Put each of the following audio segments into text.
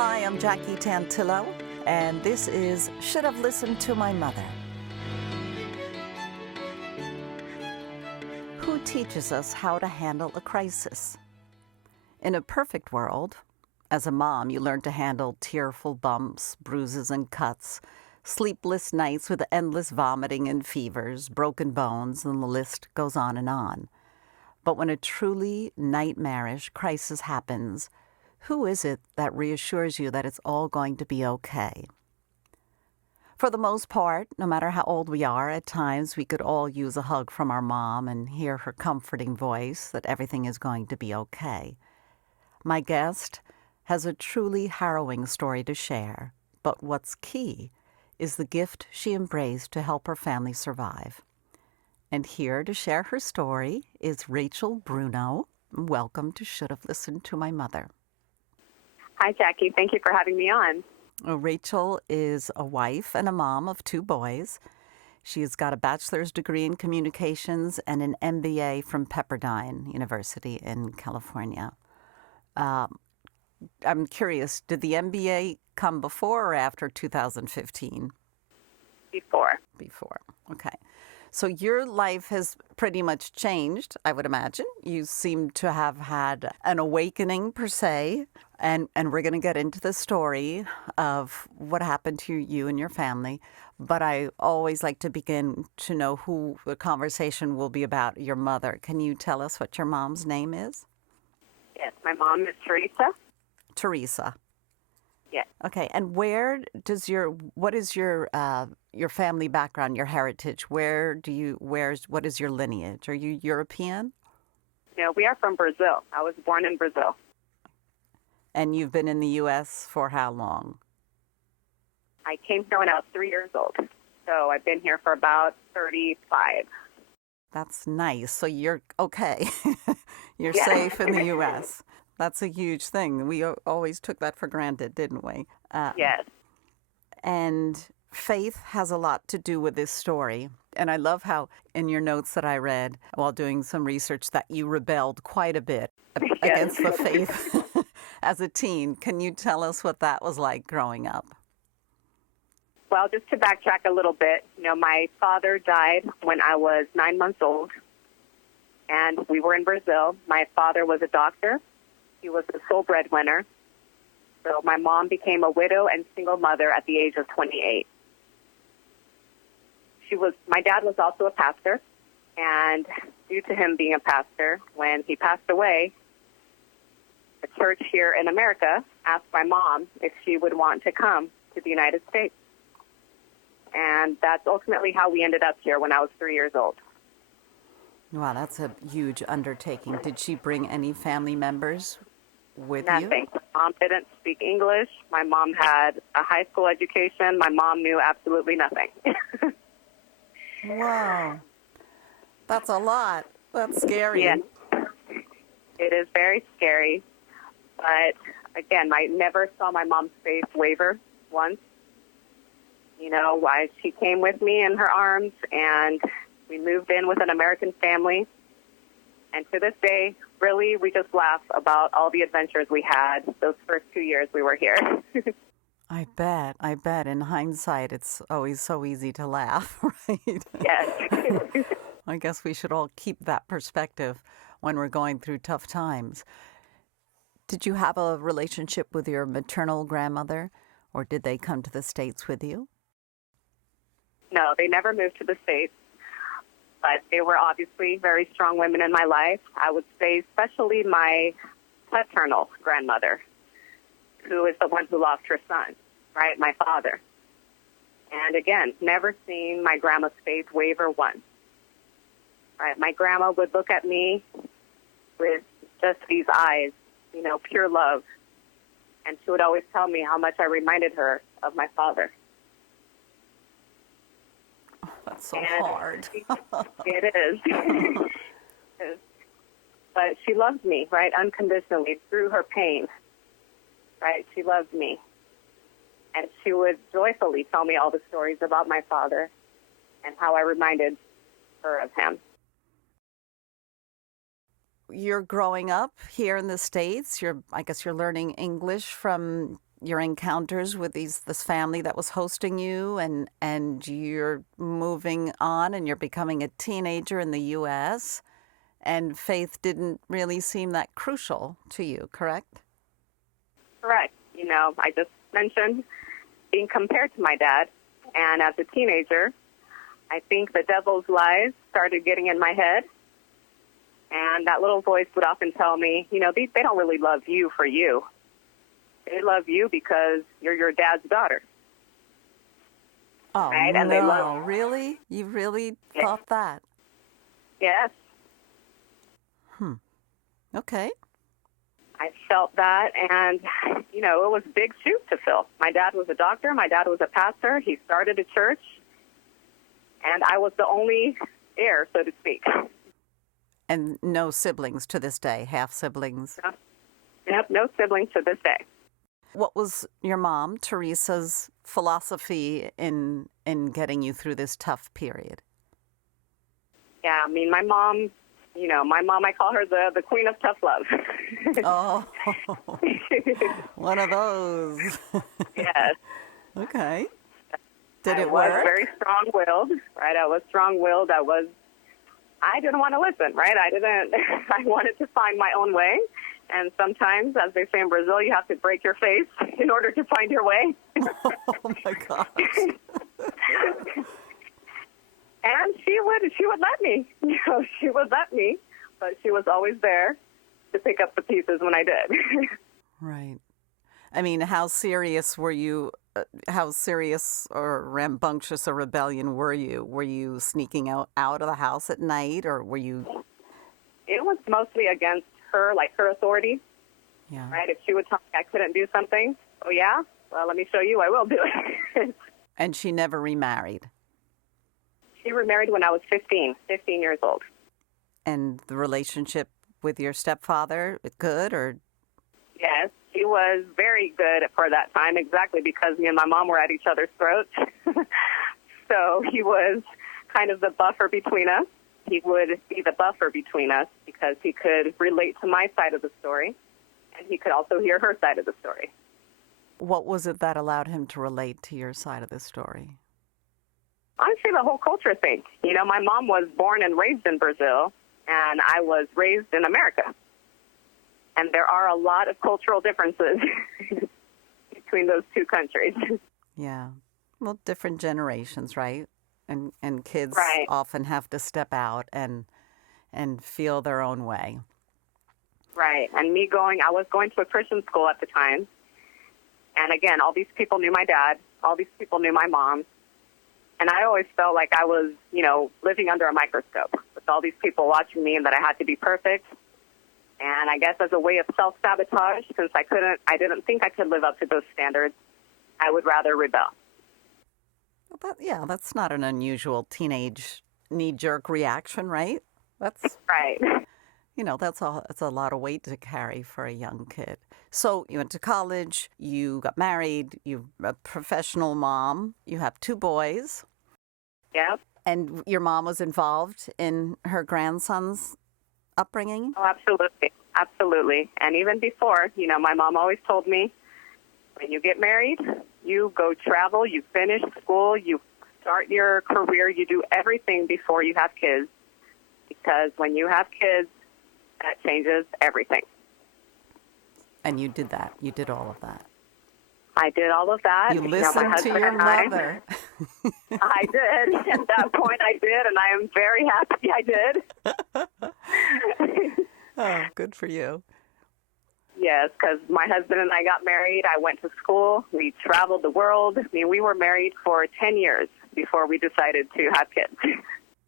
Hi, I'm Jackie Tantillo, and this is Should Have Listened to My Mother. Who teaches us how to handle a crisis? In a perfect world, as a mom, you learn to handle tearful bumps, bruises and cuts, sleepless nights with endless vomiting and fevers, broken bones, and the list goes on and on. But when a truly nightmarish crisis happens, who is it that reassures you that it's all going to be okay? For the most part, no matter how old we are, at times we could all use a hug from our mom and hear her comforting voice that everything is going to be okay. My guest has a truly harrowing story to share, but what's key is the gift she embraced to help her family survive. And here to share her story is Rachel Bruno. Welcome to Should Have Listened to My Mother. Hi, Jackie. Thank you for having me on. Rachel is a wife and a mom of 2 boys. She's got a bachelor's degree in communications and an MBA from Pepperdine University in California. I'm curious, did the MBA come before or after 2015? Before. Before. Okay. So your life has pretty much changed, I would imagine. You seem to have had an awakening, per se, and we're going to get into the story of what happened to you and your family. But I always like to begin to know who the conversation will be about, your mother. Can you tell us what your mom's name is? Yes, my mom is Teresa. Teresa. Yes. Okay, and what is your family background, your heritage? What is your lineage? Are you European? No, we are from Brazil. I was born in Brazil. And you've been in the U.S. for how long? I came here when I was 3 years old. So I've been here for about 35. That's nice. So you're okay. You're Yeah. safe in the U.S. That's a huge thing. We always took that for granted, didn't we? Yes. And faith has a lot to do with this story. And I love how in your notes that I read while doing some research that you rebelled quite a bit against the faith as a teen. Can you tell us what that was like growing up? Well, just to backtrack a little bit, my father died when I was 9 months old, and we were in Brazil. My father was a doctor. He was the sole breadwinner. So my mom became a widow and single mother at the age of 28. My dad was also a pastor, and due to him being a pastor, when he passed away, a church here in America asked my mom if she would want to come to the United States. And that's ultimately how we ended up here when I was 3 years old. Wow, that's a huge undertaking. Did she bring any family members with Nothing. you? My mom didn't speak English. My mom had a high school education. My mom knew absolutely nothing. Wow. That's a lot. That's scary. Yeah. It is very scary. But, again, I never saw my mom's face waver once. Why she came with me in her arms, and we moved in with an American family. And to this day, really, we just laugh about all the adventures we had those first 2 years we were here. I bet. In hindsight, it's always so easy to laugh, right? Yes. I guess we should all keep that perspective when we're going through tough times. Did you have a relationship with your maternal grandmother, or did they come to the States with you? No, they never moved to the States. But they were obviously very strong women in my life. I would say especially my paternal grandmother, who is the one who lost her son, right, my father. And again, never seen my grandma's face waver once. Right, my grandma would look at me with just these eyes, pure love. And she would always tell me how much I reminded her of my father. That's so hard. It is. But she loved me, right, unconditionally through her pain, right? She loved me. And she would joyfully tell me all the stories about my father and how I reminded her of him. You're growing up here in the States. I guess you're learning English from your encounters with this family that was hosting you, and you're moving on and you're becoming a teenager in the U.S., and faith didn't really seem that crucial to you, correct? Correct. I just mentioned being compared to my dad, and as a teenager, I think the devil's lies started getting in my head, and that little voice would often tell me, they don't really love you for you. They love you because you're your dad's daughter. Oh, right? no. And they love. Really? You really thought that? Yes. Okay. I felt that, and, it was big shoes to fill. My dad was a doctor. My dad was a pastor. He started a church, and I was the only heir, so to speak. And no siblings to this day, half siblings? Yep, no siblings to this day. What was your mom, Teresa's, philosophy in getting you through this tough period? Yeah, my mom, I call her the queen of tough love. Oh, one of those. Yes. Okay. Did it I work? was very strong-willed, right? I was strong-willed. I didn't want to listen, right? I wanted to find my own way. And sometimes, as they say in Brazil, you have to break your face in order to find your way. Oh, my gosh. And she would let me. She would let me, but she was always there to pick up the pieces when I did. Right. How serious were you? How serious or rambunctious a rebellion were you? Were you sneaking out of the house at night, or were you? It was mostly against her, like her authority. Yeah. Right? If she would tell me I couldn't do something, oh yeah? Well, let me show you, I will do it. And she never remarried? She remarried when I was 15 years old. And the relationship with your stepfather, good or? Yes, he was very good for that time, exactly because me and my mom were at each other's throats. So he was kind of the buffer between us. He would be the buffer between us because he could relate to my side of the story, and he could also hear her side of the story. What was it that allowed him to relate to your side of the story? Honestly, the whole culture thing. My mom was born and raised in Brazil, and I was raised in America. And there are a lot of cultural differences between those two countries. Yeah. Well, different generations, right? And kids Right. often have to step out and feel their own way. Right. And I was going to a Christian school at the time. And again, all these people knew my dad. All these people knew my mom. And I always felt like I was, living under a microscope with all these people watching me and that I had to be perfect. And I guess as a way of self-sabotage, since I didn't think I could live up to those standards, I would rather rebel. Well, that's not an unusual teenage knee-jerk reaction, right? That's right. That's a lot of weight to carry for a young kid. So you went to college, you got married, you're a professional mom, you have 2 boys. Yep. And your mom was involved in her grandson's upbringing? Oh, absolutely. Absolutely. And even before, my mom always told me, when you get married, you go travel, you finish school, you start your career, you do everything before you have kids. Because when you have kids, that changes everything. And you did that. You did all of that. I did all of that. You listened to your mother. I did. At that point, I did, and I am very happy I did. Oh, good for you. Yes, because my husband and I got married. I went to school. We traveled the world. We were married for 10 years before we decided to have kids.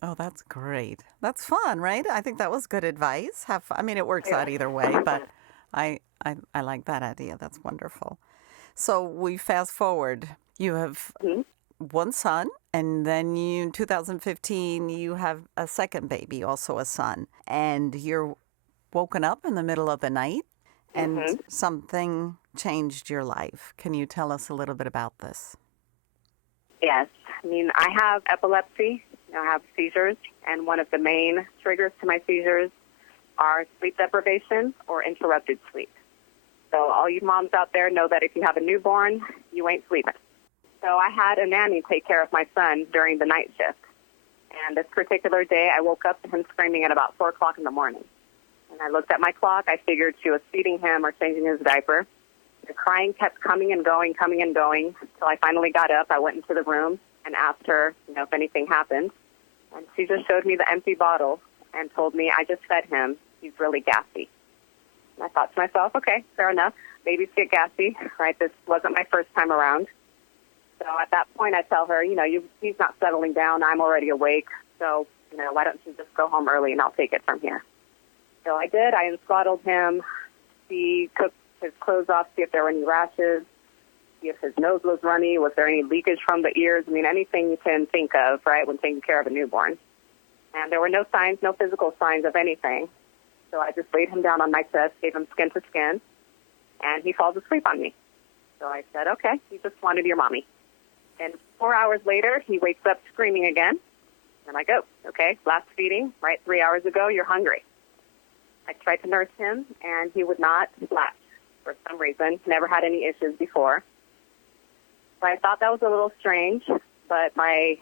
Oh, that's great. That's fun, right? I think that was good advice. Have fun. It works out either way, but I like that idea. That's wonderful. So we fast forward. You have one son, and then in 2015, you have a second baby, also a son. And you're woken up in the middle of the night, and something changed your life. Can you tell us a little bit about this? Yes. I have epilepsy. I have seizures, and one of the main triggers to my seizures are sleep deprivation or interrupted sleep. So all you moms out there know that if you have a newborn, you ain't sleeping. So I had a nanny take care of my son during the night shift. And this particular day, I woke up to him screaming at about 4 o'clock in the morning. And I looked at my clock. I figured she was feeding him or changing his diaper. The crying kept coming and going, until I finally got up. I went into the room and asked her, if anything happened. And she just showed me the empty bottle and told me, I just fed him. He's really gassy. And I thought to myself, okay, fair enough. Babies get gassy, right? This wasn't my first time around. So at that point, I tell her, he's not settling down. I'm already awake. So, why don't you just go home early and I'll take it from here. So I did. I unswaddled him. She took his clothes off, see if there were any rashes, see if his nose was runny, was there any leakage from the ears. Anything you can think of, right, when taking care of a newborn. And there were no signs, no physical signs of anything. So I just laid him down on my chest, gave him skin to skin, and he falls asleep on me. So I said, okay, you just wanted your mommy. And 4 hours later, he wakes up screaming again. I'm like, oh, okay, last feeding, right, 3 hours ago, you're hungry. I tried to nurse him, and he would not latch for some reason. Never had any issues before. So I thought that was a little strange, but my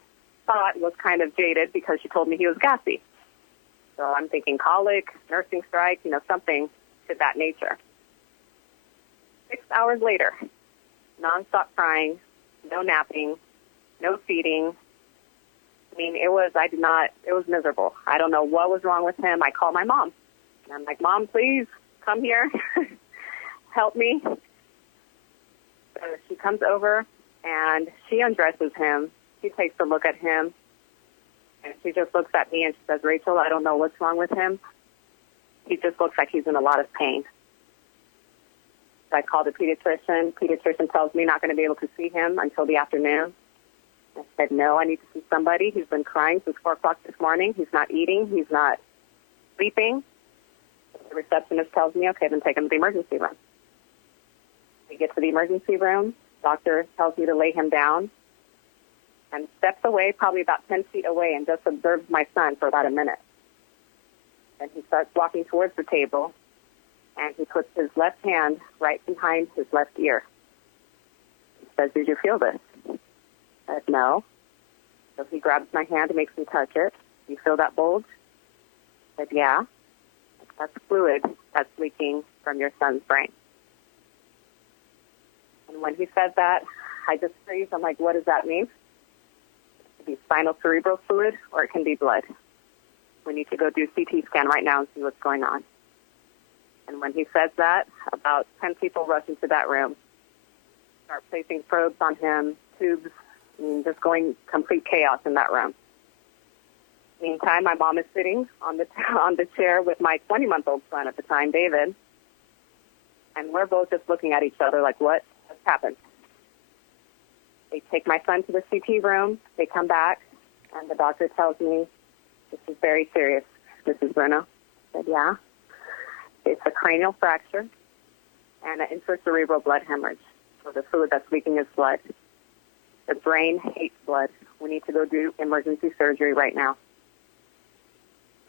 thought was kind of jaded because she told me he was gassy. So I'm thinking colic, nursing strike, something to that nature. 6 hours later, nonstop crying, no napping, no feeding. It was miserable. I don't know what was wrong with him. I called my mom. And I'm like, Mom, please come here. Help me. So she comes over, and she undresses him. She takes a look at him, and she just looks at me, and she says, Rachel, I don't know what's wrong with him. He just looks like he's in a lot of pain. So I called the pediatrician. Pediatrician tells me not going to be able to see him until the afternoon. I said, no, I need to see somebody. He's been crying since 4 o'clock this morning. He's not eating. He's not sleeping. The receptionist tells me, okay, then take him to the emergency room. We get to the emergency room. Doctor tells me to lay him down and steps away, probably about 10 feet away, and just observes my son for about a minute. And he starts walking towards the table, and he puts his left hand right behind his left ear. He says, did you feel this? I said, no. So he grabs my hand and makes me touch it. You feel that bulge? I said, yeah. That's fluid that's leaking from your son's brain. And when he said that, I just freeze. I'm like, what does that mean? It could be spinal cerebral fluid, or it can be blood. We need to go do CT scan right now and see what's going on. And when he says that, about 10 people rush into that room, start placing probes on him, tubes, and just going complete chaos in that room. Meantime, my mom is sitting on the chair with my 20-month-old son at the time, David, and we're both just looking at each other like, what has happened? They take my son to the CT room. They come back, and the doctor tells me, this is very serious, Mrs. Bruno. I said, yeah. It's a cranial fracture and an intracerebral blood hemorrhage. So the fluid that's leaking is blood. The brain hates blood. We need to go do emergency surgery right now.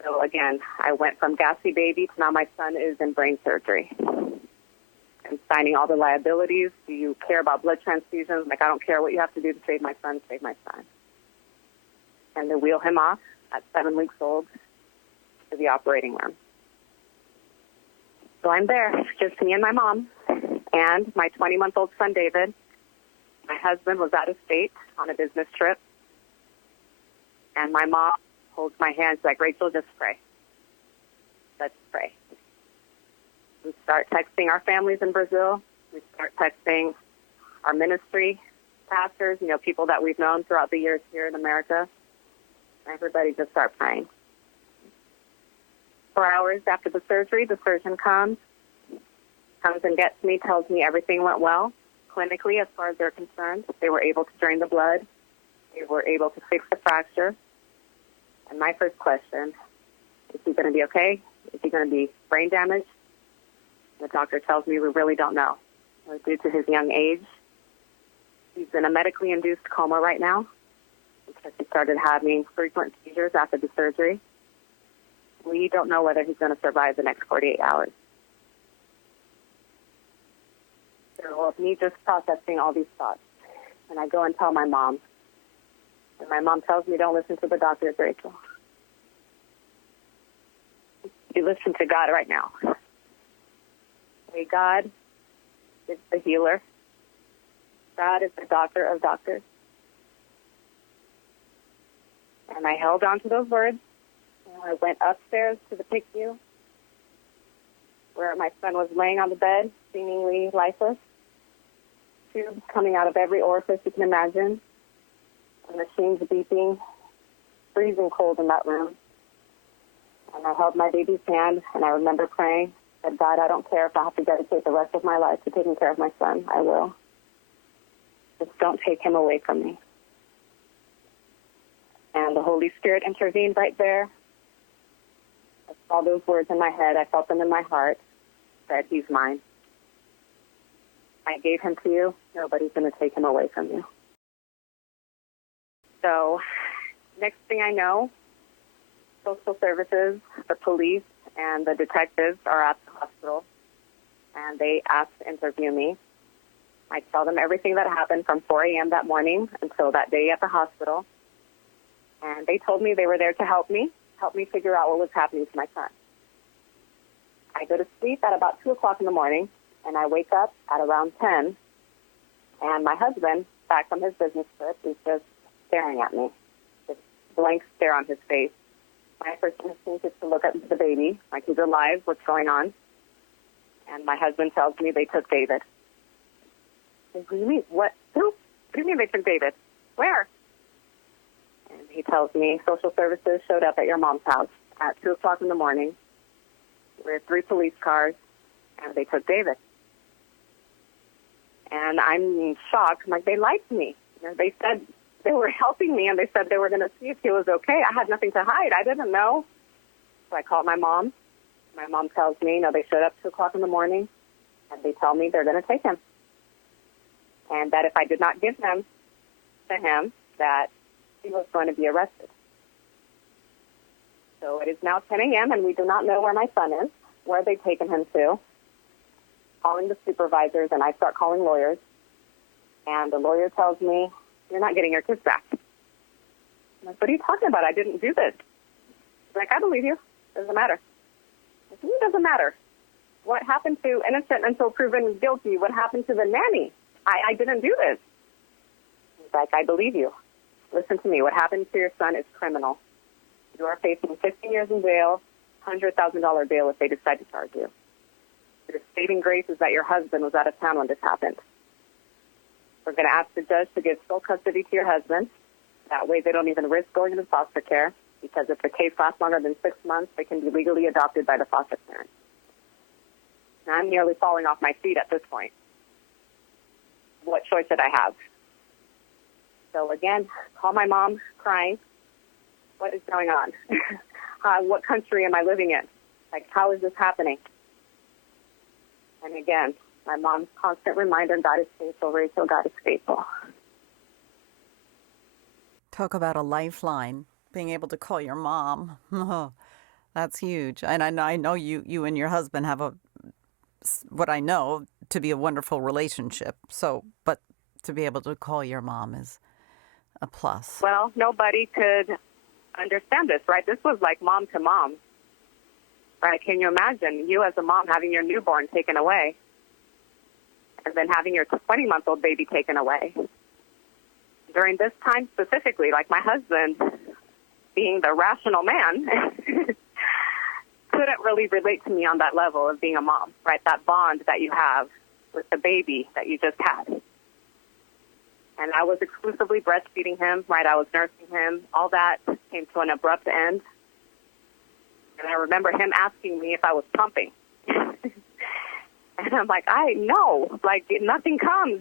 So again, I went from gassy baby to now my son is in brain surgery. I'm signing all the liabilities. Do you care about blood transfusions? Like, I don't care what you have to do to save my son, save my son. And they wheel him off at 7 weeks old to the operating room. So I'm there, just me and my mom, and my 20-month-old son, David. My husband was out of state on a business trip, and my mom holds my hand. She's like, Rachel, just pray. Let's pray. We start texting our families in Brazil. We start texting our ministry pastors, people that we've known throughout the years here in America. Everybody just start praying. 4 hours after the surgery, the surgeon comes and gets me, tells me everything went well. Clinically, as far as they're concerned, they were able to drain the blood. They were able to fix the fracture. And my first question, is he going to be okay? Is he going to be brain damaged? The doctor tells me we really don't know. Due to his young age, he's in a medically induced coma right now because he started having frequent seizures after the surgery. We don't know whether he's going to survive the next 48 hours. So of me just processing all these thoughts. And I go and tell my mom. And my mom tells me, don't listen to the doctors, Rachel. You listen to God right now. Say, God is the healer. God is the doctor of doctors. And I held on to those words. And I went upstairs to the PICU, where my son was laying on the bed, seemingly lifeless. Tubes coming out of every orifice you can imagine. The machines beeping, freezing cold in that room. And I held my baby's hand, and I remember praying, said, God, I don't care if I have to dedicate the rest of my life to taking care of my son. I will. Just don't take him away from me. And the Holy Spirit intervened right there. I saw those words in my head. I felt them in my heart. Said, he's mine. I gave him to you. Nobody's going to take him away from you. So next thing I know, social services, the police, and the detectives are at the hospital, and they asked to interview me. I tell them everything that happened from 4 a.m. that morning until that day at the hospital. And they told me they were there to help me figure out what was happening to my son. I go to sleep at about 2 o'clock in the morning, and I wake up at around 10, and my husband, back from his business trip, is just staring at me, this blank stare on his face. My first instinct is to look at the baby, like he's alive, what's going on? And my husband tells me they took David. What do you mean? What? Who? What do you mean they took David? Where? And he tells me social services showed up at your mom's house at 2 o'clock in the morning with 3 police cars, and they took David. And I'm in shock. I'm like, they lied to me. They said they were helping me, and they said they were going to see if he was okay. I had nothing to hide. I didn't know. So I called my mom. My mom tells me, they showed up 2 o'clock in the morning, and they tell me they're going to take him. And that if I did not give them to him, that he was going to be arrested. So it is now 10 a.m., and we do not know where my son is, where they've taken him to. Calling the supervisors, and I start calling lawyers. And the lawyer tells me, you're not getting your kids back. I'm like, what are you talking about? I didn't do this. He's like, I believe you. Doesn't matter. I said, it doesn't matter. What happened to innocent until proven guilty? What happened to the nanny? I didn't do this. He's like, I believe you. Listen to me. What happened to your son is criminal. You are facing 15 years in jail, $100,000 bail if they decide to charge you. Your saving grace is that your husband was out of town when this happened. We're going to ask the judge to give sole custody to your husband. That way they don't even risk going into foster care, because if the case lasts longer than 6 months, they can be legally adopted by the foster parent. Now, I'm nearly falling off my feet at this point. What choice did I have? So again, call my mom, crying. What is going on? What country am I living in? Like, how is this happening? And again, my mom's constant reminder, God is faithful, Rachel, God is faithful. Talk about a lifeline, being able to call your mom. Oh, that's huge. And I know you and your husband have what I know to be a wonderful relationship. So, but to be able to call your mom is a plus. Well, nobody could understand this, right? This was like mom to mom, right? Can you imagine you as a mom having your newborn taken away and then having your 20-month-old baby taken away? During this time specifically, like my husband, being the rational man, couldn't really relate to me on that level of being a mom, right? That bond that you have with the baby that you just had. And I was exclusively breastfeeding him, right? I was nursing him. All that came to an abrupt end. And I remember him asking me if I was pumping. And I'm like, I know. Like, nothing comes.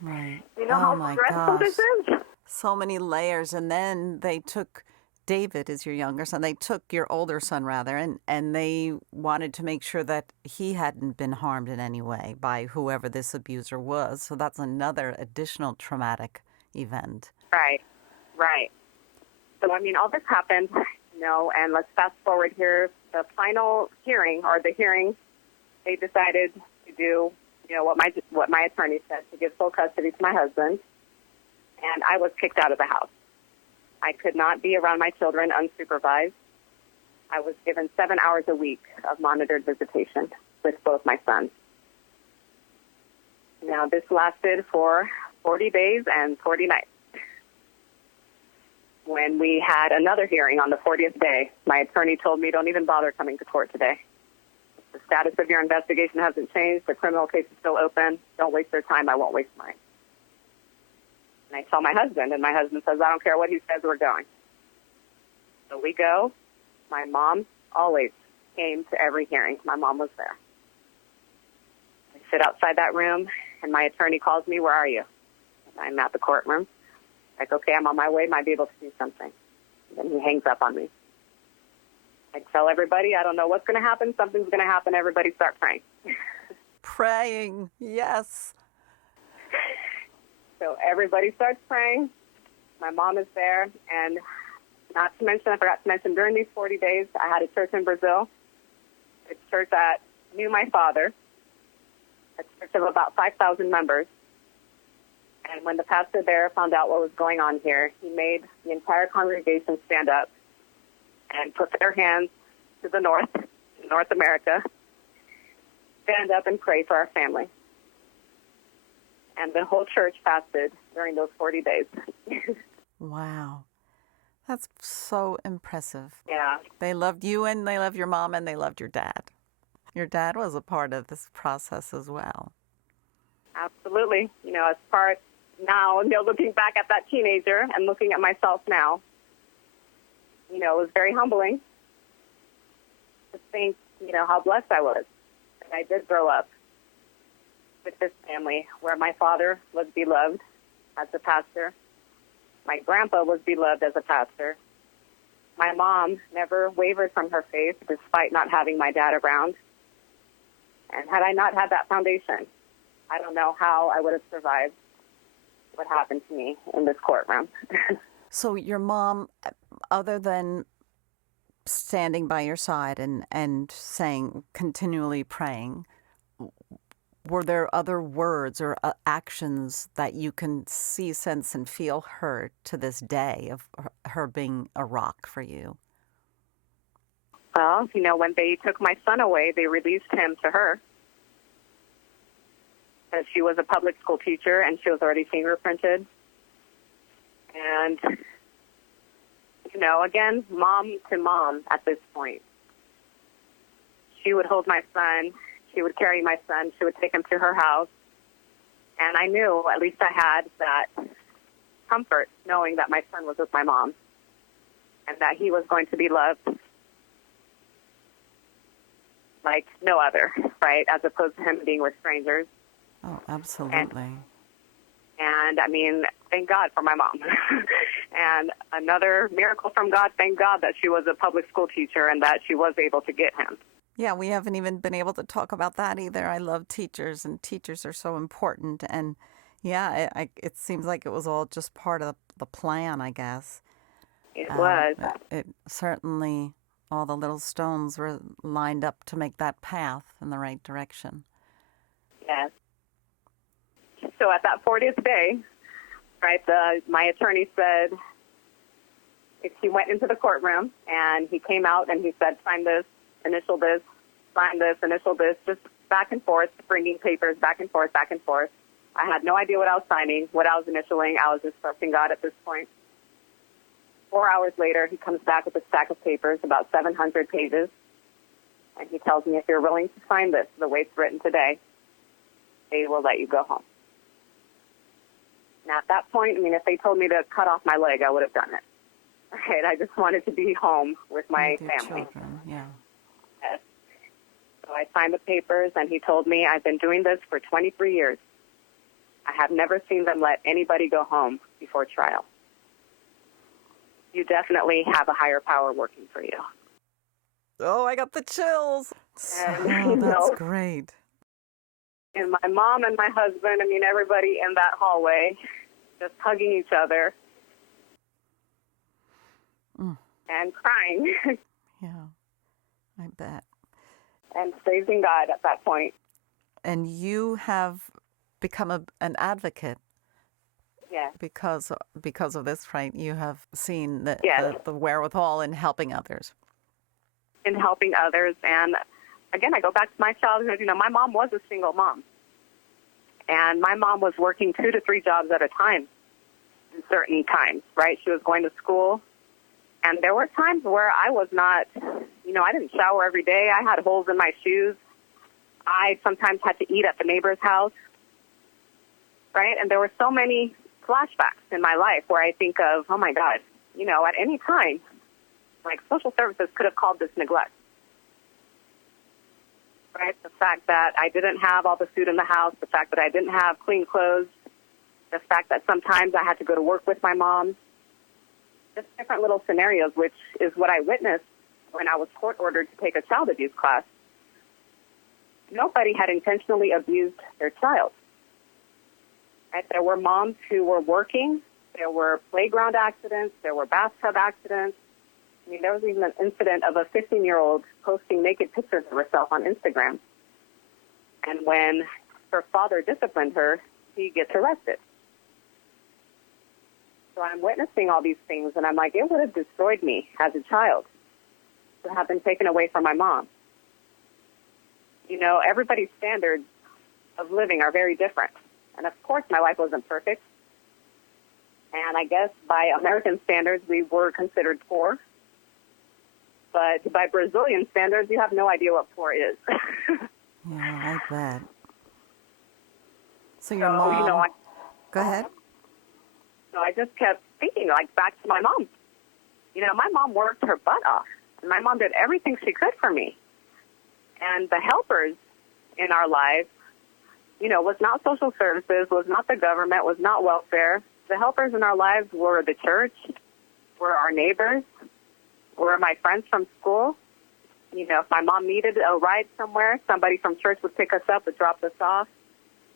Right. You know how stressful this is? So many layers. And then they took David, is your younger son. They took your older son, rather, and they wanted to make sure that he hadn't been harmed in any way by whoever this abuser was. So that's another additional traumatic event. Right. So, I mean, all this happened, and let's fast forward here. The final hearing, or the hearing, they decided to do what my attorney said, to give full custody to my husband, and I was kicked out of the house. I could not be around my children unsupervised. I was given 7 hours a week of monitored visitation with both my sons. Now, this lasted for 40 days and 40 nights. When we had another hearing on the 40th day, my attorney told me, don't even bother coming to court today. The status of your investigation hasn't changed. The criminal case is still open. Don't waste their time. I won't waste mine. And I tell my husband, and my husband says, I don't care what he says, we're going. So we go. My mom always came to every hearing. My mom was there. I sit outside that room, and my attorney calls me, where are you? And I'm at the courtroom. Like, okay, I'm on my way, might be able to do something. And then he hangs up on me. I tell everybody, I don't know what's going to happen. Something's going to happen. Everybody start praying. Praying, yes. So everybody starts praying. My mom is there. And not to mention, I forgot to mention, during these 40 days, I had a church in Brazil, a church that knew my father, a church of about 5,000 members. And when the pastor there found out what was going on here, he made the entire congregation stand up and put their hands to the north, North America, stand up and pray for our family. And the whole church fasted during those 40 days. Wow. That's so impressive. Yeah. They loved you, and they loved your mom, and they loved your dad. Your dad was a part of this process as well. Absolutely. As part now, looking back at that teenager and looking at myself now, it was very humbling to think, how blessed I was. And I did grow up with this family where my father was beloved as a pastor. My grandpa was beloved as a pastor. My mom never wavered from her faith despite not having my dad around. And had I not had that foundation, I don't know how I would have survived what happened to me in this courtroom. So your mom, other than standing by your side and saying, continually praying, were there other words or actions that you can see, sense, and feel her to this day of her being a rock for you? Well, when they took my son away, they released him to her. She was a public school teacher, and she was already fingerprinted. And, again, mom to mom at this point. She would hold my son. She would carry my son. She would take him to her house. And I knew, at least I had that comfort, knowing that my son was with my mom and that he was going to be loved like no other, right, as opposed to him being with strangers. Oh, absolutely. And I mean, thank God for my mom. And another miracle from God, thank God that she was a public school teacher and that she was able to get him. Yeah, we haven't even been able to talk about that either. I love teachers, and teachers are so important. And yeah, it seems like it was all just part of the plan, I guess. It was. It certainly, all the little stones were lined up to make that path in the right direction. Yes. So at that 40th day, right, my attorney said, if he went into the courtroom and he came out and he said, sign this, initial this, sign this, initial this, just back and forth, bringing papers back and forth, back and forth. I had no idea what I was signing, what I was initialing. I was just trusting God at this point. 4 hours later, he comes back with a stack of papers, about 700 pages, and he tells me, if you're willing to sign this the way it's written today, they will let you go home. Now, at that point, if they told me to cut off my leg, I would have done it. Right? I just wanted to be home with my family. Children, yeah. Yes. So I signed the papers, and he told me, I've been doing this for 23 years. I have never seen them let anybody go home before trial. You definitely have a higher power working for you. Oh, I got the chills. And, that's great. And my mom and my husband, everybody in that hallway, just hugging each other and crying. Yeah, I bet. And praising God at that point. And you have become an advocate. Yes. Because of this, right? You have seen Yes. the wherewithal in helping others. In helping others. And again, I go back to my childhood. My mom was a single mom. And my mom was working 2 to 3 jobs at a time in certain times, right? She was going to school. And there were times where I was not, I didn't shower every day. I had holes in my shoes. I sometimes had to eat at the neighbor's house, right? And there were so many flashbacks in my life where I think of, oh my God, at any time, like social services could have called this neglect, right? The fact that I didn't have all the food in the house, the fact that I didn't have clean clothes, the fact that sometimes I had to go to work with my mom, just different little scenarios, which is what I witnessed when I was court ordered to take a child abuse class. Nobody had intentionally abused their child. Right? There were moms who were working. There were playground accidents. There were bathtub accidents. There was even an incident of a 15-year-old posting naked pictures of herself on Instagram. And when her father disciplined her, he gets arrested. So I'm witnessing all these things, and I'm like, it would have destroyed me as a child to have been taken away from my mom. Everybody's standards of living are very different. And, of course, my life wasn't perfect. And I guess by American standards, we were considered poor. But by Brazilian standards, you have no idea what poor is. Yeah, I bet. So your mom... Go ahead. So I just kept thinking, back to my mom. My mom worked her butt off. And my mom did everything she could for me. And the helpers in our lives, was not social services, was not the government, was not welfare. The helpers in our lives were the church, were our neighbors, were my friends from school. If my mom needed a ride somewhere, somebody from church would pick us up and drop us off.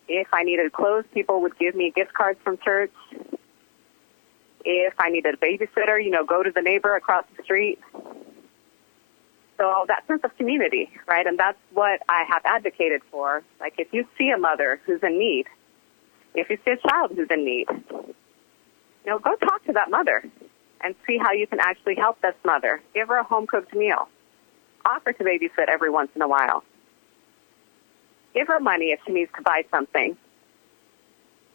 If I needed clothes, people would give me gift cards from church. If I needed a babysitter, go to the neighbor across the street. So that sense of community, right? And that's what I have advocated for. Like, if you see a mother who's in need, if you see a child who's in need, go talk to that mother and see how you can actually help this mother. Give her a home-cooked meal. Offer to babysit every once in a while. Give her money if she needs to buy something.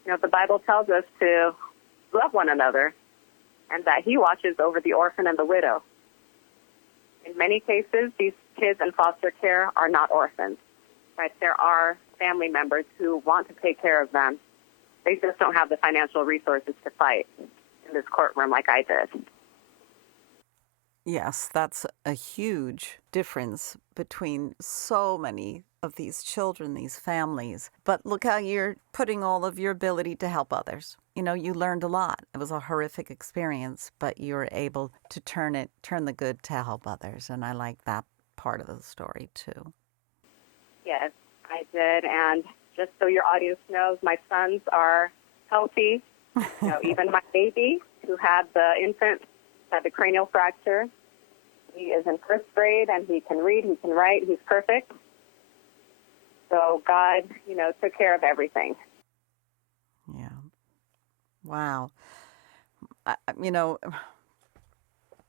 The Bible tells us to love one another and that he watches over the orphan and the widow. In many cases, these kids in foster care are not orphans, right? There are family members who want to take care of them. They just don't have the financial resources to fight in this courtroom like I did. Yes, that's a huge difference between so many of these children, these families. But look how you're putting all of your ability to help others. You learned a lot. It was a horrific experience, but you were able to turn the good to help others. And I like that part of the story, too. Yes, I did. And just so your audience knows, my sons are healthy. Even my baby, who had the infant, had the cranial fracture. He is in 1st grade, and he can read, he can write. He's perfect. So God, took care of everything. Yeah. Wow.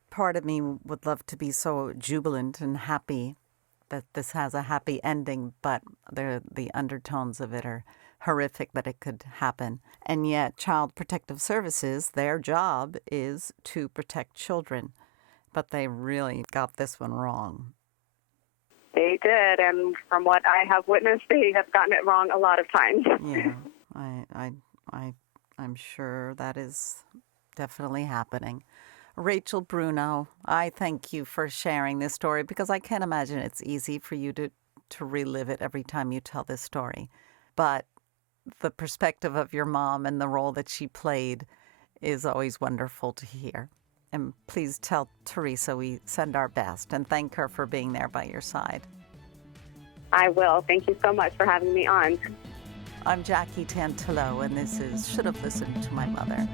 Part of me would love to be so jubilant and happy that this has a happy ending, but the undertones of it are horrific that it could happen. And yet Child Protective Services, their job is to protect children, but they really got this one wrong. They did, and from what I have witnessed, they have gotten it wrong a lot of times. Yeah, I'm sure that is definitely happening. Rachel Bruno, I thank you for sharing this story because I can't imagine it's easy for you to relive it every time you tell this story. But the perspective of your mom and the role that she played is always wonderful to hear. And please tell Teresa we send our best and thank her for being there by your side. I will. Thank you so much for having me on. I'm Jackie Tantillo, and this is Should Have Listened to My Mother.